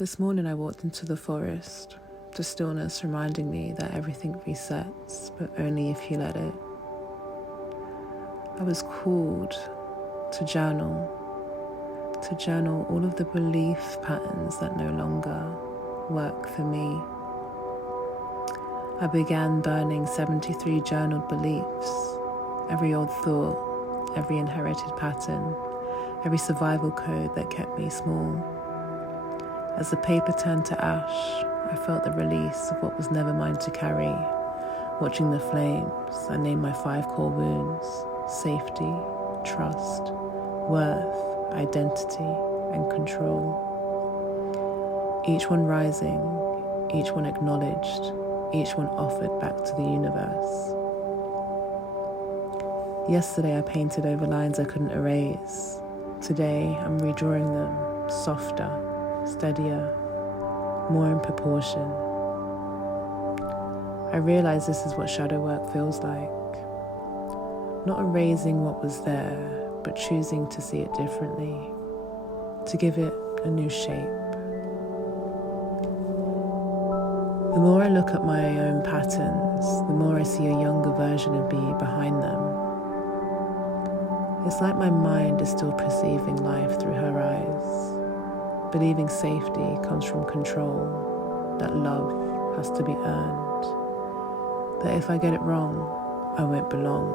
This morning I walked into the forest, the stillness reminding me that everything resets, but only if you let it. I was called to journal all of the belief patterns that no longer work for me. I began burning 73 journaled beliefs, every old thought, every inherited pattern, every survival code that kept me small. As the paper turned to ash, I felt the release of what was never mine to carry. Watching the flames, I named my 5 core wounds: safety, trust, worth, identity, and control. Each one rising, each one acknowledged, each one offered back to the universe. Yesterday I painted over lines I couldn't erase. Today I'm redrawing them, softer, steadier, more in proportion. I realize this is what shadow work feels like. Not erasing what was there, but choosing to see it differently, to give it a new shape. The more I look at my own patterns, the more I see a younger version of me behind them. It's like my mind is still perceiving life through her eyes, believing safety comes from control, that love has to be earned, that if I get it wrong, I won't belong.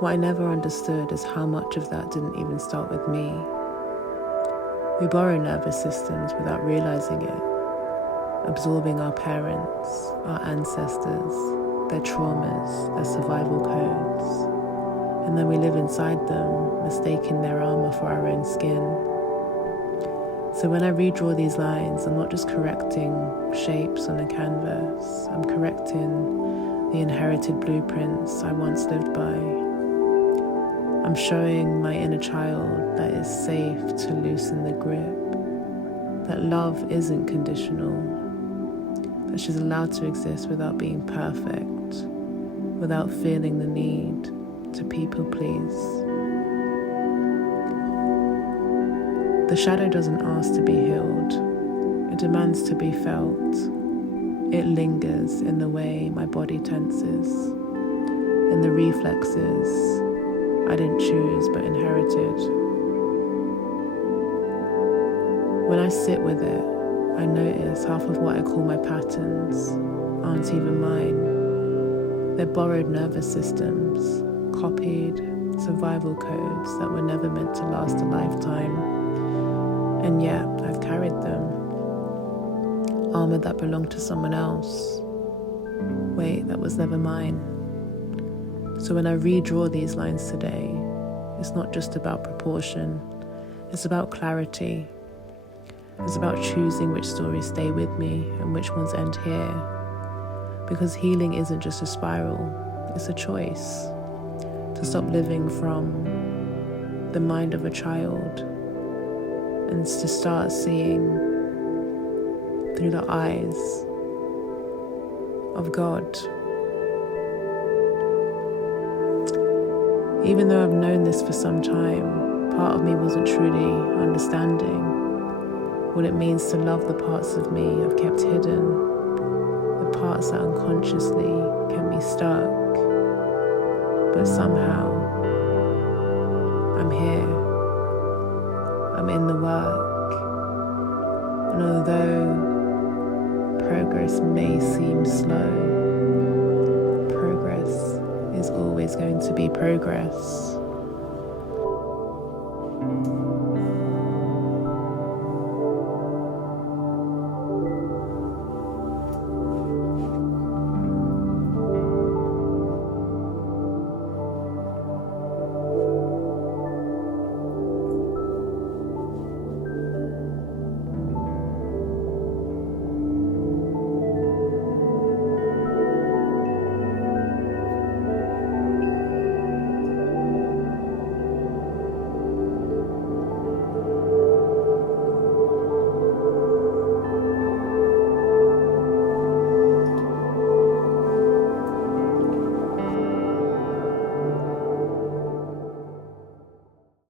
What I never understood is how much of that didn't even start with me. We borrow nervous systems without realizing it, absorbing our parents, our ancestors, their traumas, their survival codes, and then we live inside them, mistaking their armor for our own skin. So when I redraw these lines, I'm not just correcting shapes on a canvas, I'm correcting the inherited blueprints I once lived by. I'm showing my inner child that it's safe to loosen the grip, that love isn't conditional, that she's allowed to exist without being perfect, without feeling the need to people please. The shadow doesn't ask to be healed, it demands to be felt. It lingers in the way my body tenses, in the reflexes I didn't choose but inherited. When I sit with it, I notice half of what I call my patterns aren't even mine. They're borrowed nervous systems, copied survival codes that were never meant to last a lifetime. And yet, I've carried them. Armor that belonged to someone else. Weight that was never mine. So when I redraw these lines today, it's not just about proportion, it's about clarity. It's about choosing which stories stay with me and which ones end here. Because healing isn't just a spiral, it's a choice. To stop living from the mind of a child and to start seeing through the eyes of God. Even though I've known this for some time, part of me wasn't truly understanding what it means to love the parts of me I've kept hidden, the parts that unconsciously kept me stuck. But somehow, I'm here, I'm in the work, and although progress may seem slow, progress is always going to be progress.